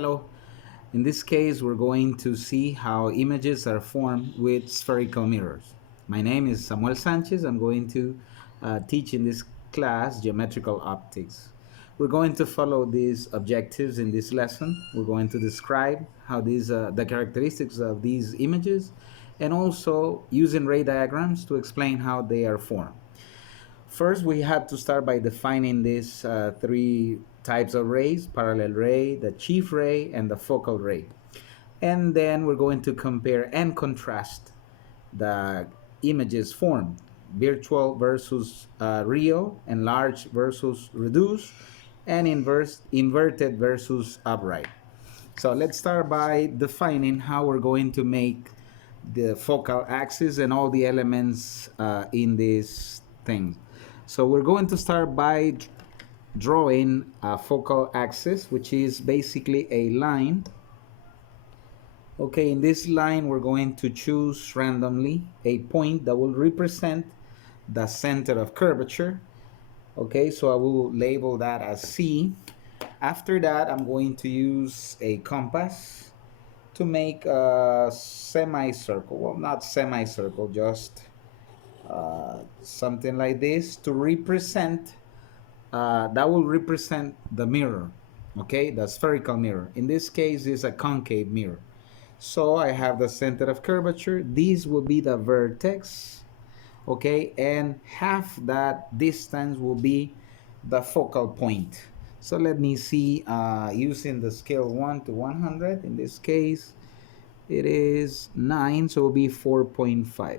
Hello. In this case, we're going to see how images are formed with spherical mirrors. My name is Samuel Sanchez. I'm going to teach in this class geometrical optics. We're going to follow these objectives in this lesson. We're going to describe how the characteristics of these images, and also using ray diagrams to explain how they are formed. First, we have to start by defining these three types of rays: parallel ray, the chief ray, and the focal ray. And then we're going to compare and contrast the images formed: virtual versus real, enlarged versus reduced, and inverted versus upright. So let's start by defining how we're going to make the focal axis and all the elements in this thing. So we're going to start by drawing a focal axis, which is basically a line. Okay, in this line, we're going to choose randomly a point that will represent the center of curvature. Okay, so I will label that as C. After that, I'm going to use a compass to make a semicircle. Well, not semicircle, just something like this to represent, that will represent the mirror, okay, the spherical mirror. In this case, is a concave mirror. So I have the center of curvature. These will be the vertex, okay, and half that distance will be the focal point. So let me see, using the scale 1 to 100. In this case, it is 9, so it will be 4.5.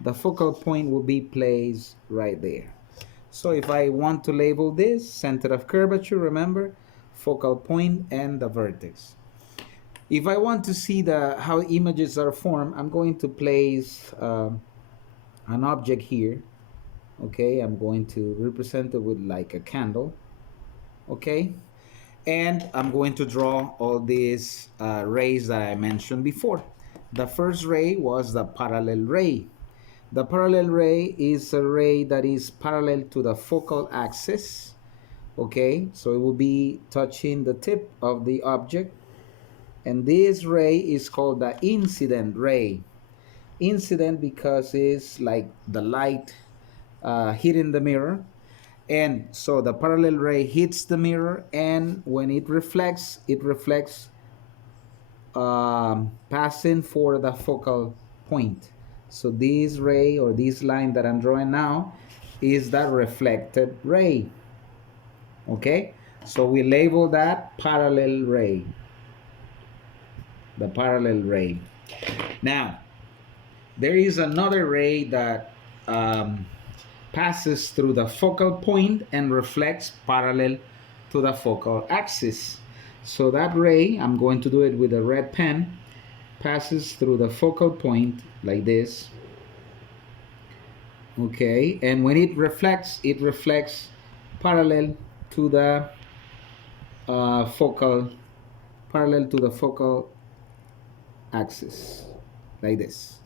The focal point will be placed right there. So if I want to label this center of curvature, remember, focal point and the vertex. If I want to see how images are formed, I'm going to place an object here. Okay, I'm going to represent it with like a candle. Okay, and I'm going to draw all these rays that I mentioned before. The first ray was the parallel ray. The parallel ray is a ray that is parallel to the focal axis. Okay, so it will be touching the tip of the object. And this ray is called the incident ray. Incident because it's like the light hitting the mirror. And so the parallel ray hits the mirror, and when it reflects passing for the focal point. So this ray, or this line that I'm drawing now, is that reflected ray. Okay, so we label that parallel ray, the parallel ray. Now, there is another ray that passes through the focal point and reflects parallel to the focal axis. So that ray, I'm going to do it with a red pen, passes through the focal point like this. Okay, and when it reflects parallel to the focal axis, like this.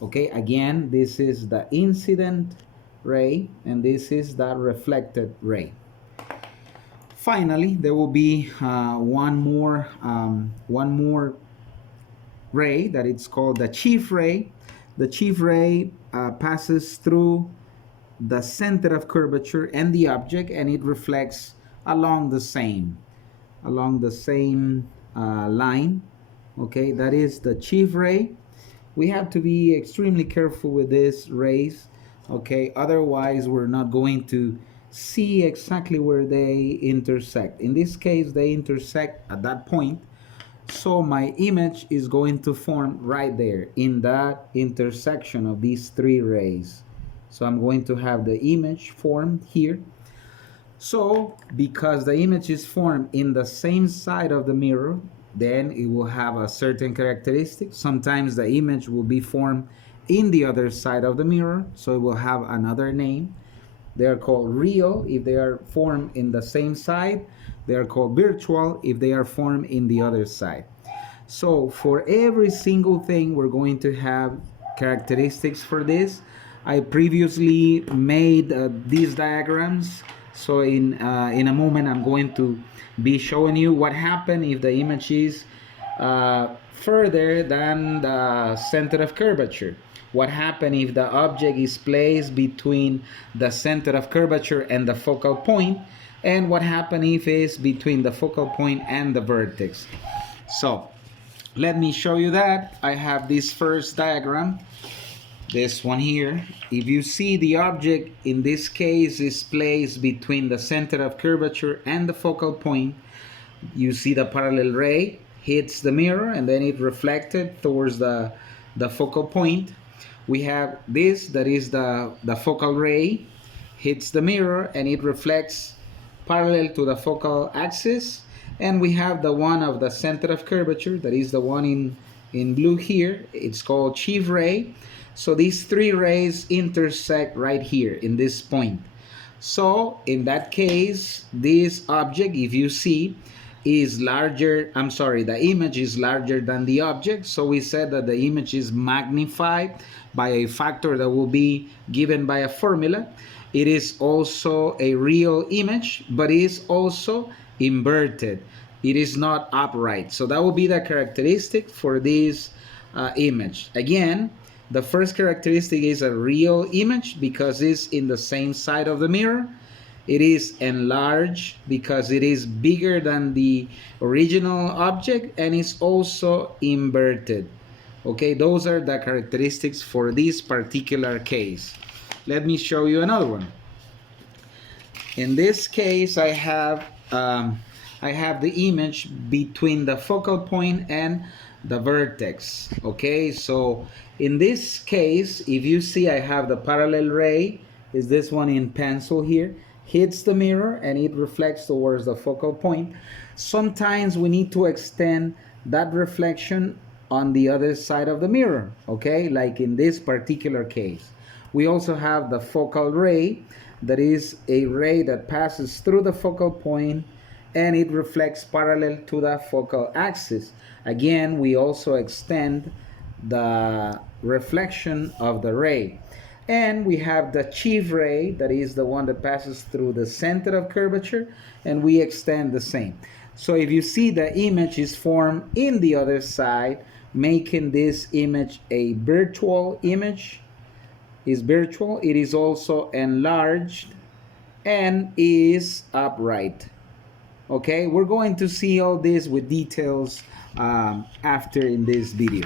Okay, again, this is the incident ray, and this is the reflected ray. Finally, there will be one more ray that it's called the chief ray. The chief ray passes through the center of curvature and the object, and it reflects along the same line. Okay, that is the chief ray. We have to be extremely careful with these rays. Okay, otherwise we're not going to see exactly where they intersect. In this case, they intersect at that point. So my image is going to form right there in that intersection of these three rays. So I'm going to have the image formed here. So because the image is formed in the same side of the mirror, then it will have a certain characteristic. Sometimes the image will be formed in the other side of the mirror, so it will have another name. They are called real if they are formed in the same side. They are called virtual if they are formed in the other side. So for every single thing, we're going to have characteristics for this. I previously made these diagrams So in a moment, I'm going to be showing you what happened if the image is further than the center of curvature. What happened if the object is placed between the center of curvature and the focal point, and what happened if it's between the focal point and the vertex. So let me show you that. I have this first diagram, this one here. If you see, the object in this case is placed between the center of curvature and the focal point. You see the parallel ray hits the mirror and then it reflected towards the focal point. We have this, that is the focal ray hits the mirror and it reflects parallel to the focal axis. And we have the one of the center of curvature, that is the one in blue here. It's called chief ray. So these three rays intersect right here in this point. So in that case, this object, if you see, is larger, I'm sorry, the image is larger than the object. So we said that the image is magnified by a factor that will be given by a formula. It is also a real image, but it is also inverted. It is not upright. So that will be the characteristic for this image. Again, the first characteristic is a real image because it's in the same side of the mirror. It is enlarged because it is bigger than the original object, and it's also inverted. Okay, those are the characteristics for this particular case. Let me show you another one. In this case, I have the image between the focal point and the vertex. Okay, so in this case, if you see, I have the parallel ray, is this one in pencil here, hits the mirror and it reflects towards the focal point. Sometimes we need to extend that reflection on the other side of the mirror, okay, like in this particular case. We also have the focal ray, that is a ray that passes through the focal point and it reflects parallel to the focal axis. Again, we also extend the reflection of the ray. And we have the chief ray, that is the one that passes through the center of curvature, and we extend the same. So if you see, the image is formed in the other side, making this image a virtual image. Is virtual, it is also enlarged and is upright. Okay, we're going to see all this with details after in this video.